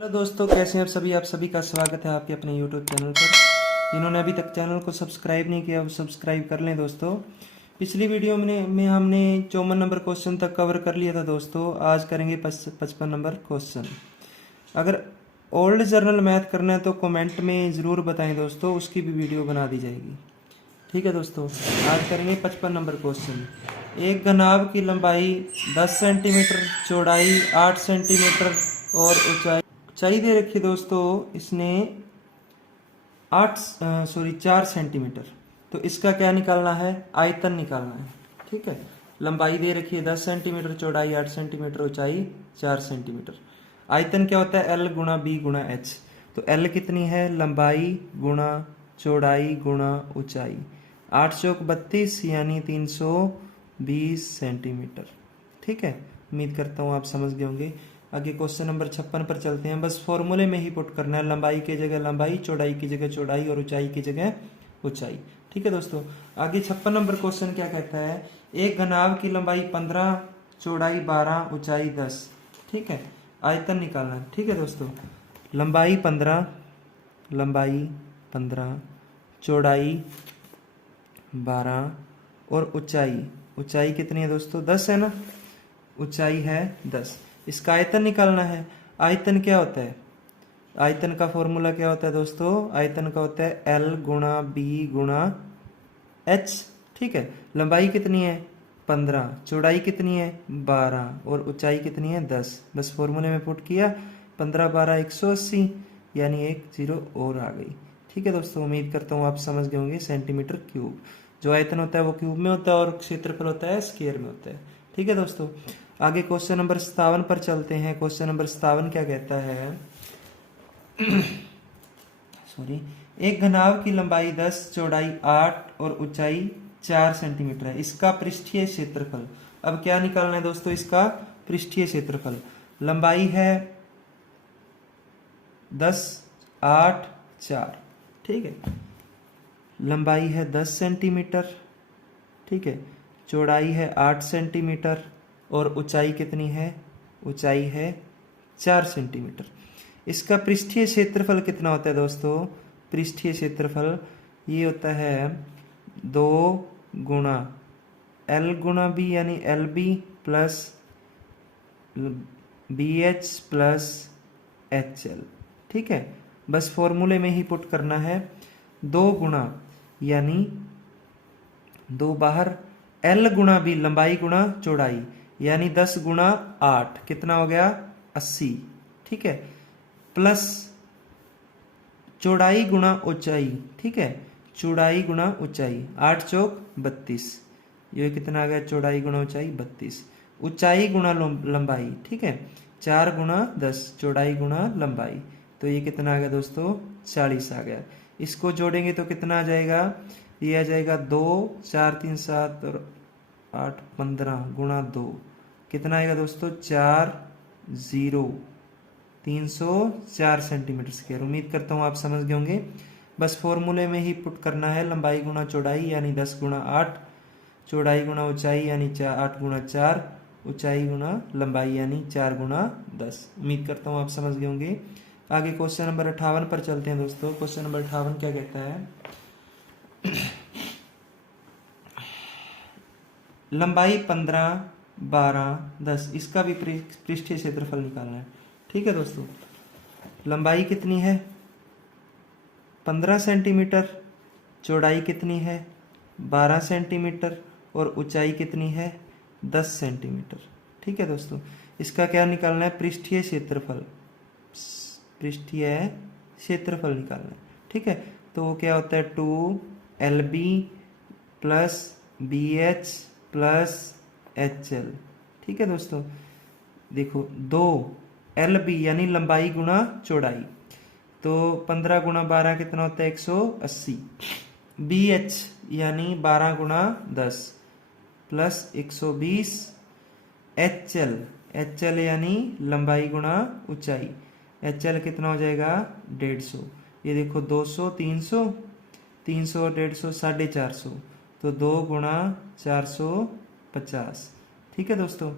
Hello दोस्तों, कैसे हैं आप सभी का स्वागत है आपके अपने यूट्यूब चैनल पर। जिन्होंने अभी तक चैनल को सब्सक्राइब नहीं किया वो सब्सक्राइब कर लें दोस्तों। पिछली वीडियो में हमने 54 नंबर क्वेश्चन तक कवर कर लिया था दोस्तों। आज करेंगे 55 नंबर क्वेश्चन। अगर ओल्ड जर्नल मैथ करना है तो कमेंट में ज़रूर बताएं दोस्तों, उसकी भी वीडियो बना दी जाएगी। ठीक है दोस्तों, आज करेंगे 55 नंबर क्वेश्चन। एक घनाभ की लंबाई 10 सेंटीमीटर, चौड़ाई 8 सेंटीमीटर और ऊंचाई दे रखी है दोस्तों इसने 4 सेंटीमीटर। तो इसका क्या निकालना है? आयतन निकालना है। ठीक है, लंबाई दे रखी है 10 सेंटीमीटर, चौड़ाई 8 सेंटीमीटर, ऊंचाई 4 सेंटीमीटर। आयतन क्या होता है? एल गुणा बी गुणा एच। तो एल कितनी है? लंबाई गुणा चौड़ाई गुणा ऊंचाई। 8 चौक 32 यानी 320 सेंटीमीटर। ठीक है, उम्मीद करता हूँ आप समझ गए होंगे। आगे क्वेश्चन नंबर 56 पर चलते हैं। बस फॉर्मूले में ही पुट करना है, लंबाई की जगह लंबाई, चौड़ाई की जगह चौड़ाई और ऊंचाई की जगह ऊंचाई। ठीक है दोस्तों, आगे 56 नंबर क्वेश्चन क्या कहता है? एक घनाभ की लंबाई 15, चौड़ाई 12, ऊंचाई 10। ठीक है, आयतन निकालना है। ठीक है दोस्तों, लंबाई 15, चौड़ाई 12 और ऊंचाई कितनी है दोस्तों? 10 है ना। ऊंचाई है 10। इसका आयतन निकालना है। आयतन क्या होता है? आयतन का फॉर्मूला क्या होता है दोस्तों? आयतन का होता है L गुणा बी गुणा एच। ठीक है, लंबाई कितनी है? 15, चौड़ाई कितनी है? 12 और ऊंचाई कितनी है? 10। बस फॉर्मूले में पुट किया, 15 12 180 यानी एक जीरो और आ गई। ठीक है दोस्तों, उम्मीद करता हूँ आप समझ गए होंगे। Centimetre cube. जो आयतन होता है वो क्यूब में होता है और क्षेत्रफल होता है स्क्वायर में होता है। ठीक है दोस्तों, आगे क्वेश्चन नंबर 57 पर चलते हैं। क्वेश्चन नंबर 57 क्या कहता है? सॉरी, एक घनाभ की लंबाई 10, चौड़ाई 8 और ऊंचाई 4 सेंटीमीटर है। इसका पृष्ठीय क्षेत्रफल। अब क्या निकालना है दोस्तों? इसका पृष्ठीय क्षेत्रफल। लंबाई है 10, 8, 4। ठीक है, लंबाई है 10 सेंटीमीटर। ठीक है, चौड़ाई है 8 सेंटीमीटर और ऊंचाई कितनी है? ऊंचाई है 4 सेंटीमीटर। इसका पृष्ठीय क्षेत्रफल कितना होता है दोस्तों? पृष्ठीय क्षेत्रफल ये होता है 2 गुणा एल गुणा बी यानी L B plus B H plus H L. ठीक है, बस फॉर्मूले में ही पुट करना है। 2 गुणा यानी 2 बाहर, एल गुणा बी लंबाई गुणा चौड़ाई यानी 10 गुणा 8 कितना हो गया? 80। ठीक है, प्लस चौड़ाई गुणा ऊंचाई। ठीक है, चौड़ाई गुणा ऊंचाई, 8 चौक 32। ये कितना आ गया? चौड़ाई गुणा ऊंचाई 32। ऊंचाई गुणा लंबाई। ठीक है, 4 गुणा 10, चौड़ाई गुणा लंबाई। तो ये कितना आ गया दोस्तों? 40 आ गया। इसको जोड़ेंगे तो कितना आ जाएगा? ये आ जाएगा 2, 4 3 7 और 8 15 गुणा 2 कितना आएगा दोस्तों? 304 सेंटीमीटर स्क्वायर। उम्मीद करता हूँ आप समझ गए होंगे। बस फॉर्मूले में ही पुट करना है, लंबाई गुणा चौड़ाई यानी 10 गुणा 8, चौड़ाई गुणा ऊंचाई यानी 8 गुणा 4, ऊंचाई गुणा लंबाई यानी 4 गुणा 10। उम्मीद करता हूँ आप समझ गए होंगे। आगे क्वेश्चन नंबर 58 पर चलते हैं दोस्तों। क्वेश्चन नंबर 58 क्या कहता है? लंबाई 15, 12, 10। इसका भी पृष्ठीय क्षेत्रफल निकालना है। ठीक है दोस्तों, लंबाई कितनी है? 15 सेंटीमीटर, चौड़ाई कितनी है? 12 सेंटीमीटर और ऊंचाई कितनी है? 10 सेंटीमीटर। ठीक है दोस्तों, इसका क्या निकालना है? पृष्ठीय क्षेत्रफल। पृष्ठीय क्षेत्रफल निकालना है। ठीक है, तो वो क्या होता है? 2 L B plus B H plus H L. ठीक है दोस्तों, देखो 2 एल बी यानी लंबाई गुणा चौड़ाई, तो 15 गुणा 12 कितना होता है? 180। बी एच यानी 12 गुणा 10 प्लस 120। एच एल यानी लंबाई गुणा ऊंचाई, एच एल कितना हो जाएगा? 150। ये देखो 200 300, 300 और 150 450, तो 2 गुणा 450। ठीक है दोस्तों,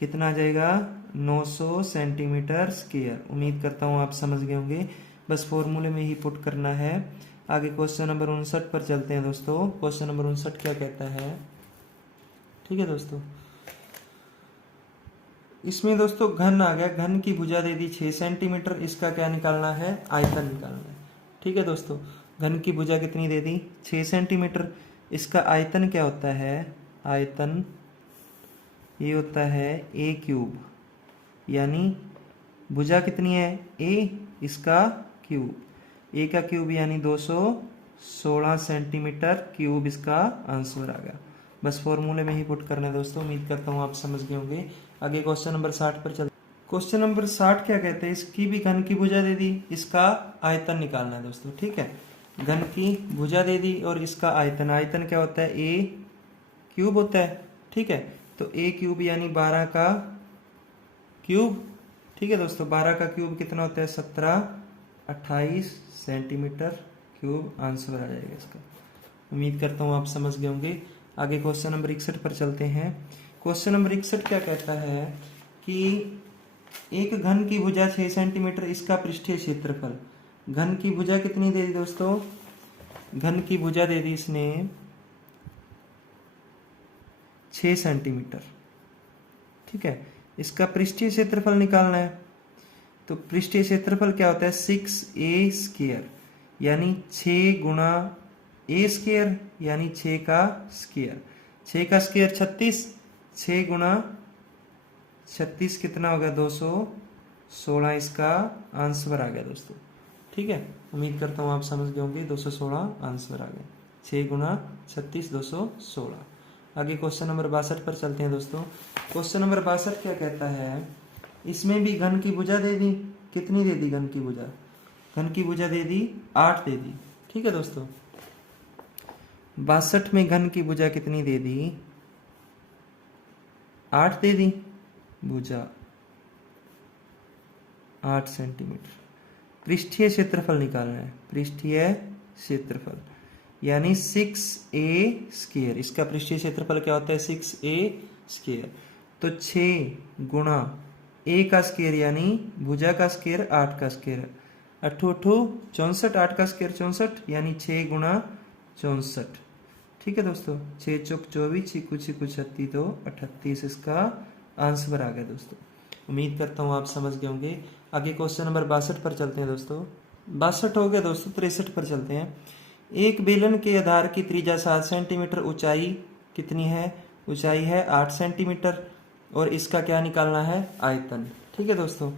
कितना आ जाएगा? 900 सेंटीमीटर स्क्वायर। उम्मीद करता हूँ आप समझ गए होंगे, बस फॉर्मूले में ही पुट करना है। आगे क्वेश्चन नंबर 59 पर चलते हैं दोस्तों। क्वेश्चन नंबर 59 क्या कहता है, ठीक है दोस्तों। इसमें दोस्तों घन आ गया, घन की भुजा दे दी 6 सेंटीमीटर, इसका क्या निकालना है, आयतन निकालना है। ठीक है दोस्तों, घन की भुजा कितनी दे दी, 6 सेंटीमीटर। इसका आयतन क्या होता है, आयतन ये होता है a क्यूब, यानी भुजा कितनी है a, इसका क्यूब, a का क्यूब यानी 216 सेंटीमीटर क्यूब इसका आंसर आ गया। बस फॉर्मूले में ही पुट करना है दोस्तों। उम्मीद करता हूँ आप समझ गए होंगे। आगे क्वेश्चन नंबर 60 पर चल। क्वेश्चन नंबर 60 क्या कहते हैं, इसकी भी घन की भुजा दे दी, इसका आयतन निकालना है दोस्तों। ठीक है, घन की भुजा दे दी और इसका आयतन, आयतन क्या होता है, a क्यूब होता है। ठीक है, तो a क्यूब यानी 12 का क्यूब। ठीक है दोस्तों, 12 का क्यूब कितना होता है, 28 सेंटीमीटर क्यूब आंसर आ जाएगा इसका। उम्मीद करता हूँ आप समझ गए होंगे। आगे क्वेश्चन नंबर 61 पर चलते हैं। क्वेश्चन नंबर 61 क्या कहता है कि एक घन की भुजा 6 सेंटीमीटर, इसका पृष्ठीय क्षेत्रफल। घन की भुजा कितनी दे दी दोस्तों, घन की भुजा दे दी इसने 6 सेंटीमीटर। ठीक है, इसका पृष्ठीय क्षेत्रफल निकालना है। तो पृष्ठीय क्षेत्रफल क्या होता है, 6a स्क्वायर, यानी 6 गुणा a स्क्वायर, यानी 6 का स्क्वायर। 6 का स्क्वायर 36, 6 गुणा 36 कितना होगा, 216 इसका आंसर आ गया दोस्तों। ठीक है, उम्मीद करता हूँ आप समझ गए होंगे, 216 आंसर आ गया। 6 गुणा 36 216। आगे क्वेश्चन नंबर 62 पर चलते हैं दोस्तों। क्वेश्चन नंबर 62 क्या कहता है, इसमें भी घन की भुजा दे दी, कितनी दे दी घन की भुजा, घन की भुजा दे दी 8 दे दी। ठीक है दोस्तों, 62 में घन की भुजा कितनी दे दी, 8 दे दी, भुजा 8 सेंटीमीटर। पृष्ठीय क्षेत्रफल निकालना है, पृष्ठीय क्षेत्रफल यानी 6a स्क्वायर। इसका पृष्ठीय क्षेत्रफल क्या होता है, 6a स्क्वायर। तो 6 गुणा a का स्क्वायर यानी भुजा का स्क्वायर 8 का स्क्वायर, 8 64, 8 का स्क्वायर 64, यानी 6 गुणा 64। ठीक है दोस्तों, 6 चौक 24, 6 36 तो 38 इसका आंसर आ गया दोस्तों। उम्मीद करता हूँ आप समझ गए होंगे। आगे क्वेश्चन नंबर 62 पर चलते हैं दोस्तों। 62 हो गया दोस्तों, 63 पर चलते हैं। एक बेलन के आधार की त्रिज्या 7 सेंटीमीटर, ऊंचाई कितनी है, ऊंचाई है 8 सेंटीमीटर, और इसका क्या निकालना है, आयतन। ठीक है दोस्तों,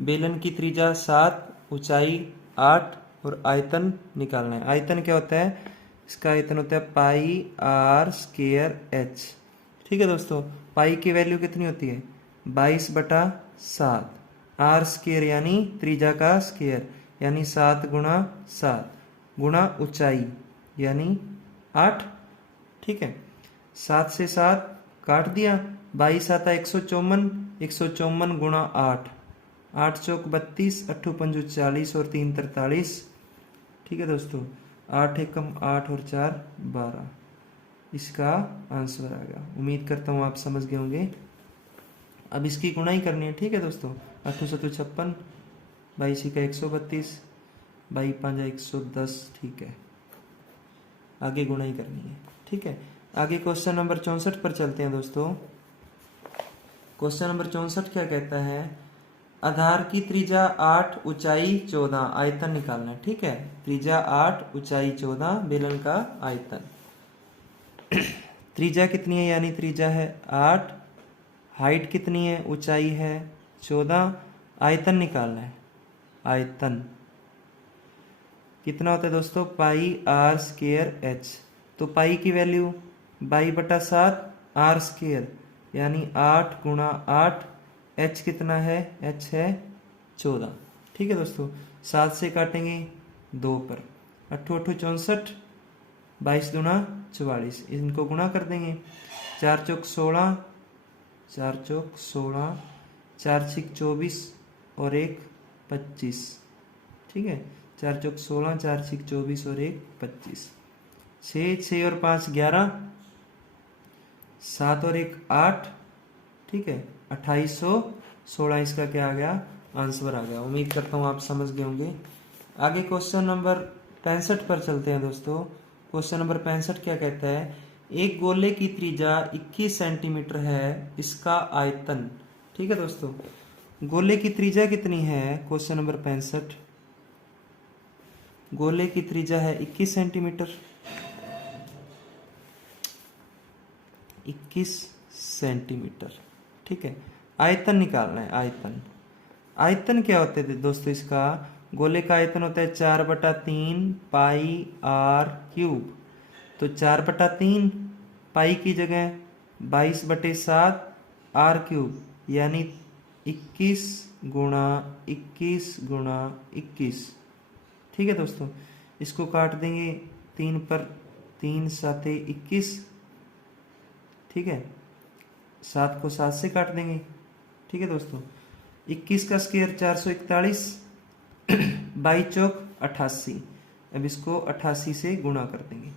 बेलन की त्रिज्या 7, ऊंचाई 8 और आयतन निकालना है। आयतन क्या होता है, इसका आयतन होता है पाई आर स्क्वायर एच। ठीक है दोस्तों, पाई की वैल्यू कितनी होती है, 22/7। आर स्क्वायर यानी त्रिज्या का स्क्वायर, यानी 7 गुणा 7 गुणा ऊंचाई यानी 8। ठीक है, 7 से 7 काट दिया, 22 आता 154, 154 गुणा 8, 8 चौक 32, 8 पंजू 40 और 3 43। ठीक है दोस्तों, 8 एकम 8 और 4 12, इसका आंसर आ गया। उम्मीद करता हूँ आप समझ गए होंगे। अब इसकी गुणाई करनी है। ठीक है दोस्तों, 8 7 56, 22 का 132, 22 5 110। ठीक है, आगे गुणाई करनी है। ठीक है, आगे क्वेश्चन नंबर 64 पर चलते हैं दोस्तों। क्वेश्चन नंबर 64 क्या कहता है, आधार की त्रिज्या 8, ऊंचाई 14, आयतन निकालना है। ठीक है, त्रिज्या 8, ऊंचाई 14, बेलन का आयतन। त्रिज्या कितनी है, यानी त्रिज्या है 8, हाइट कितनी है, ऊंचाई है 14, आयतन निकालना है। आयतन कितना होता है दोस्तों, पाई आर स्क्वायर एच। तो पाई की वैल्यू 22/7 आर स्क्वायर, यानी 8 गुणा 8, एच कितना है, एच है 14। ठीक है दोस्तों, 7 से काटेंगे 2 पर, 8 8 64, 22 दूना 44, इनको गुणा कर देंगे, 4 चौक 16, 4 चौक 16, 4 6 24 और 1 25। ठीक है, 4 चौक 16, 4 6 24 और 1 25, 6 6 और 5 11, 7 और 1 8। ठीक है, 2800 16 इसका क्या आ गया, आंसर आ गया। उम्मीद करता हूँ आप समझ गए होंगे। आगे क्वेश्चन नंबर 65 पर चलते हैं दोस्तों। क्वेश्चन नंबर 65 क्या कहता है, एक गोले की त्रिज्या 21 सेंटीमीटर है, इसका आयतन। ठीक है दोस्तों, गोले की त्रिज्या कितनी है, क्वेश्चन नंबर 65, गोले की त्रिज्या है 21 सेंटीमीटर, 21 सेंटीमीटर। ठीक है, आयतन निकालना है। आयतन, आयतन क्या होते थे दोस्तों, इसका गोले का आयतन होता है 4/3 पाई आर क्यूब। तो 4/3 पाई की जगह 22/7 आर क्यूब, यानी 21 गुणा 21 गुणा 21। ठीक है दोस्तों, इसको काट देंगे 3 पर, 3 7 21। ठीक है, 7 को 7 से काट देंगे। ठीक है दोस्तों, 21 का स्क्वायर 441, 22 चौक 88। अब इसको 88 से गुणा कर देंगे।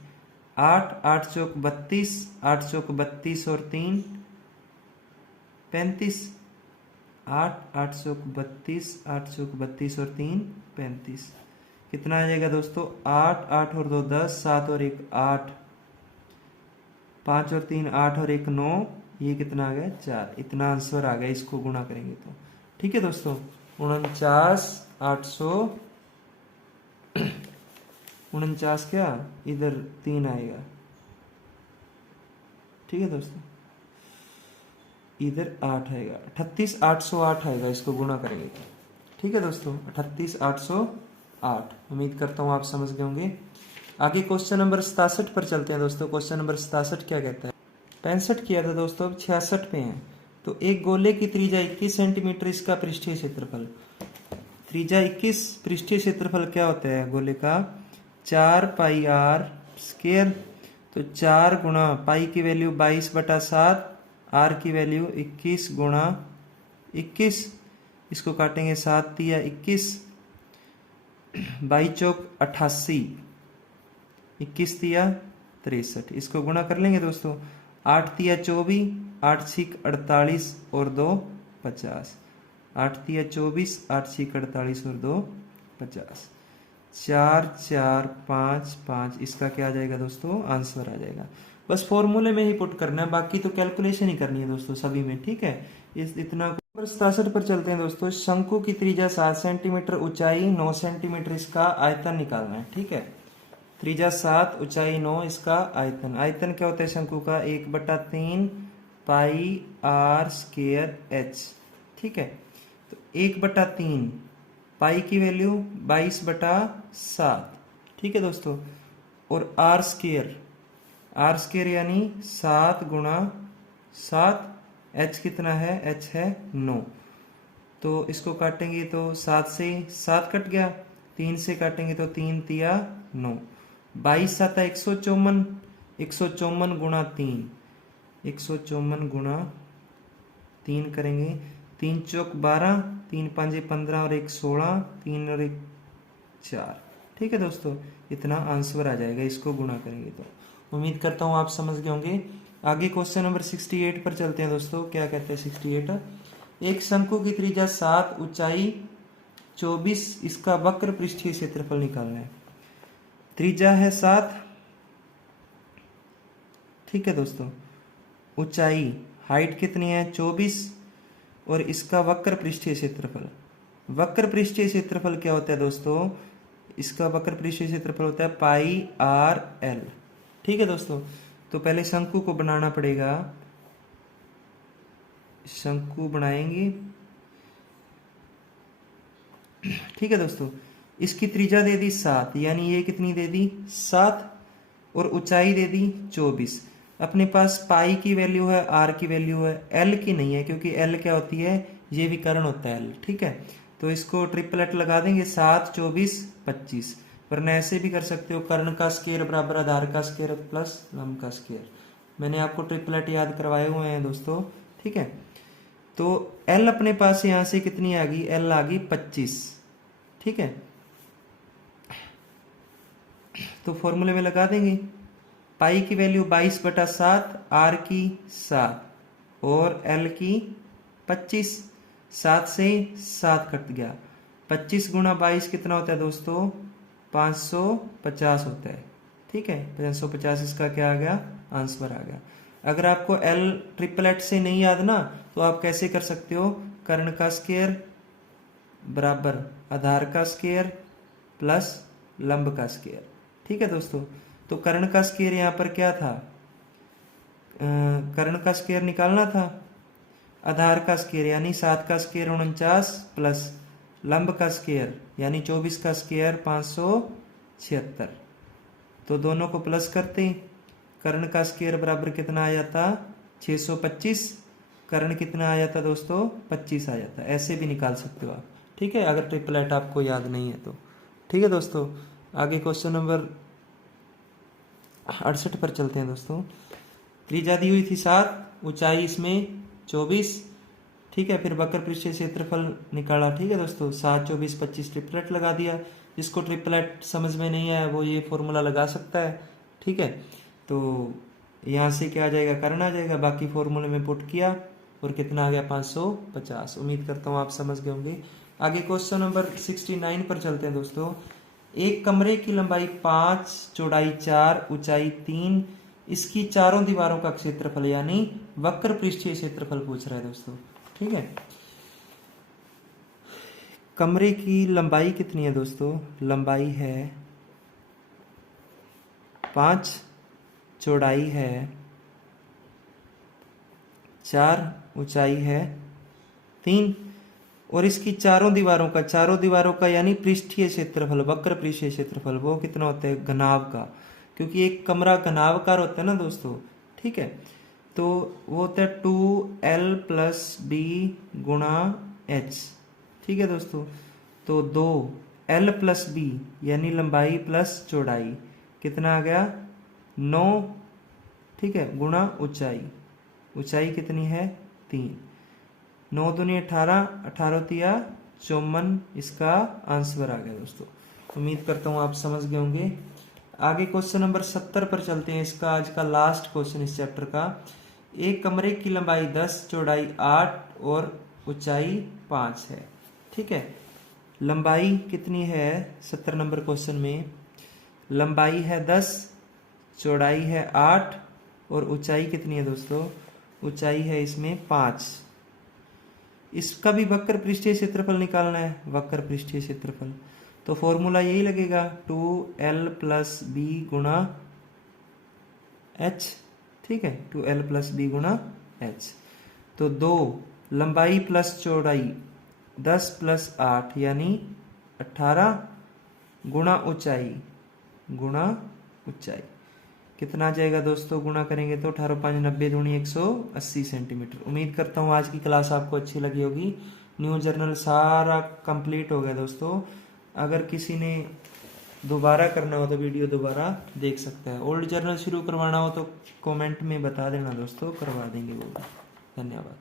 8 8 चौक 32, 8 चौक 32 और 3 35। 8 8 चौक 32, 8 चौक 32 और 3 35। कितना आ जाएगा दोस्तों, 8 8 और 2 10, 7 और 1 8, 5 और 3 8 और 1 9, ये कितना आ गया 4। इतना आंसर आ गया, इसको गुणा करेंगे तो। ठीक है दोस्तों, 49 800, 49 क्या, इधर 3 आएगा। ठीक है दोस्तों, इधर 8 आएगा, 38 808 आएगा, इसको गुणा करेंगे तो। ठीक है दोस्तों, 38 808। उम्मीद करता हूँ आप समझ गए होंगे। आगे क्वेश्चन नंबर 67 पर चलते हैं दोस्तों। क्वेश्चन नंबर 67 क्या कहता है, 65 किया था दोस्तों, अब 66 पे हैं। तो एक गोले की त्रिज्या 21 सेंटीमीटर, इसका पृष्ठीय क्षेत्रफल। त्रिज्या 21, पृष्ठीय क्षेत्रफल क्या होता है गोले का, 4 पाई आर स्क्वायर। तो 4 गुणा पाई की वैल्यू 22/7, आर की वैल्यू 21 गुणा 21। इसको काटेंगे 7 तिया 21, 22 चौक 88, 21 तिया 63। इसको गुणा कर लेंगे दोस्तों, 8 तिया 24, 8 6 48 और 2 50। 8 तिया 24, 8 6 48 और 2 50। 4 4 5 5, इसका क्या आ जाएगा दोस्तों, आंसर आ जाएगा। बस फॉर्मूले में ही पुट करना है, बाकी तो कैलकुलेशन ही करनी है दोस्तों सभी में। ठीक है, इस इतना। 67 पर चलते हैं दोस्तों। शंकु की त्रिज्या 7 सेंटीमीटर, ऊंचाई 9 सेंटीमीटर, इसका आयतन निकालना है। ठीक है, त्रिज्या 7, ऊंचाई 9, इसका आयतन। आयतन क्या होता है शंकु का, 1/3 पाई आर स्क्वायर एच। ठीक है, तो 1/3 पाई की वैल्यू 22/7। ठीक है दोस्तों, और आर स्क्वायर, आर स्क्वायर यानी 7 गुणा 7। एच कितना है, एच है 9। तो इसको काटेंगे तो 7 से 7 कट गया, 3 से काटेंगे तो 3 तिया 9, 22 7 154, 154 गुणा 3, 154 गुणा 3 करेंगे। 3 चौक 12, 3 5 15 और 1 16, 3 और 1 4। ठीक है दोस्तों, इतना आंसर आ जाएगा, इसको गुणा करेंगे तो। उम्मीद करता हूँ आप समझ गए होंगे। आगे क्वेश्चन नंबर 68 पर चलते हैं दोस्तों। क्या कहते हैं 68, एक शंकु की त्रिज्या 7, ऊंचाई 24, इसका वक्र पृष्ठीय क्षेत्रफल निकालना है। त्रिज्या है 7, ठीक है दोस्तों, ऊंचाई हाइट कितनी है 24, और इसका वक्र पृष्ठीय क्षेत्रफल। वक्र पृष्ठीय क्षेत्रफल क्या होता है दोस्तों, इसका वक्र पृष्ठीय क्षेत्रफल होता है पाई आर एल। ठीक है दोस्तों, तो पहले शंकु को बनाना पड़ेगा। शंकु बनाएंगे। ठीक है दोस्तों, इसकी त्रिज्या दे दी 7, यानी ये कितनी दे दी 7, और ऊंचाई दे दी 24। अपने पास पाई की वैल्यू है, आर की वैल्यू है, एल की नहीं है, क्योंकि एल क्या होती है, ये विकर्ण होता है एल। ठीक है, तो इसको ट्रिपलेट लगा देंगे, 7 24 25। वरना ऐसे भी कर सकते हो, कर्ण का स्क्वायर बराबर आधार का स्क्वायर प्लस लंब का स्क्वायर। मैंने आपको ट्रिपलेट याद करवाए हुए हैं दोस्तों। ठीक है, तो एल अपने पास यहां से कितनी आ गई, एल आ गई 25। ठीक है, तो फॉर्मूले में लगा देंगे, पाई की वैल्यू 22/7, आर की 7 और एल की 25। 7 से 7 कट गया, 25 गुणा 22 कितना होता है दोस्तों, 550 होता है। ठीक है, 550 इसका क्या आ गया, आंसर आ गया। अगर आपको एल ट्रिपल एट से नहीं याद ना, तो आप कैसे कर सकते हो, कर्ण का स्क्वायर बराबर आधार का स्क्वायर प्लस लंब का स्क्वायर। ठीक है दोस्तों, तो कर्ण का स्क्वायर यहाँ पर क्या था, कर्ण का स्क्वायर निकालना था, आधार का स्क्वायर यानी 7 का स्क्वायर 49 प्लस लंब का स्क्वायर यानी 24 का स्क्वायर 576। तो दोनों को प्लस करते, कर्ण का स्क्वायर बराबर कितना आ जाता, 625, कर्ण कितना आ जाता दोस्तों, 25 आ जाता। ऐसे भी निकाल सकते हो आप। ठीक है, अगर ट्रिपलेट आपको याद नहीं है तो। ठीक है दोस्तों, आगे क्वेश्चन नंबर 68 पर चलते हैं दोस्तों। त्रिज्या दी हुई थी 7, ऊंचाई इसमें 24। ठीक है, फिर वक्र पृष्ठीय क्षेत्रफल निकाला। ठीक है दोस्तों, 7, 24, 25 ट्रिपलेट लगा दिया। जिसको ट्रिपलेट समझ में नहीं आया वो ये फॉर्मूला लगा सकता है। ठीक है, तो यहाँ से क्या आ जाएगा, कर्ण आ जाएगा, बाकी फॉर्मूले में पुट किया और कितना आ गया, 550। उम्मीद करता हूँ आप समझ गए होंगे। आगे क्वेश्चन नंबर 69 पर चलते हैं दोस्तों। एक कमरे की लंबाई 5, चौड़ाई 4, ऊंचाई 3, इसकी चारों दीवारों का क्षेत्रफल यानी वक्र पृष्ठीय क्षेत्रफल पूछ रहा है दोस्तों। ठीक है, कमरे की लंबाई कितनी है दोस्तों, लंबाई है 5, चौड़ाई है 4, ऊंचाई है 3, और इसकी चारों दीवारों का यानी पृष्ठीय क्षेत्रफल, वक्र पृष्ठीय क्षेत्रफल वो कितना होता है, घनाभ का, क्योंकि एक कमरा घनाभकार होता है ना दोस्तों। ठीक है, तो वो होता है 2l + b गुणा h। ठीक है दोस्तों, तो 2l + b यानी लंबाई प्लस चौड़ाई कितना आ गया, 9। ठीक है, गुणा ऊंचाई कितनी है, 3। 9 दूनी 18, 18 तिया 54, इसका आंसर आ गया दोस्तों। उम्मीद करता हूँ आप समझ गए होंगे। आगे क्वेश्चन नंबर 70 पर चलते हैं। इसका आज का लास्ट क्वेश्चन इस चैप्टर का। एक कमरे की लंबाई 10, चौड़ाई 8 और ऊंचाई 5 है। ठीक है, लंबाई कितनी है 70 नंबर क्वेश्चन में, लंबाई है 10, चौड़ाई है 8 और ऊंचाई कितनी है दोस्तों, ऊंचाई है इसमें 5। इसका भी वक्र पृष्ठीय क्षेत्रफल निकालना है, वक्र पृष्ठीय क्षेत्रफल। तो फॉर्मूला यही लगेगा 2l + b गुणा h। ठीक है, 2l + b गुणा h। तो 2 लंबाई प्लस चौड़ाई 10 + 8 यानी 18 गुणा ऊंचाई कितना आ जाएगा दोस्तों, गुणा करेंगे तो 18 × 5 = 90, दूनी 180 सेंटीमीटर। उम्मीद करता हूँ आज की क्लास आपको अच्छी लगी होगी। न्यू जर्नल सारा कंप्लीट हो गया दोस्तों। अगर किसी ने दोबारा करना हो तो वीडियो दोबारा देख सकता है। ओल्ड जर्नल शुरू करवाना हो तो कमेंट में बता देना दोस्तों, करवा देंगे वो। धन्यवाद।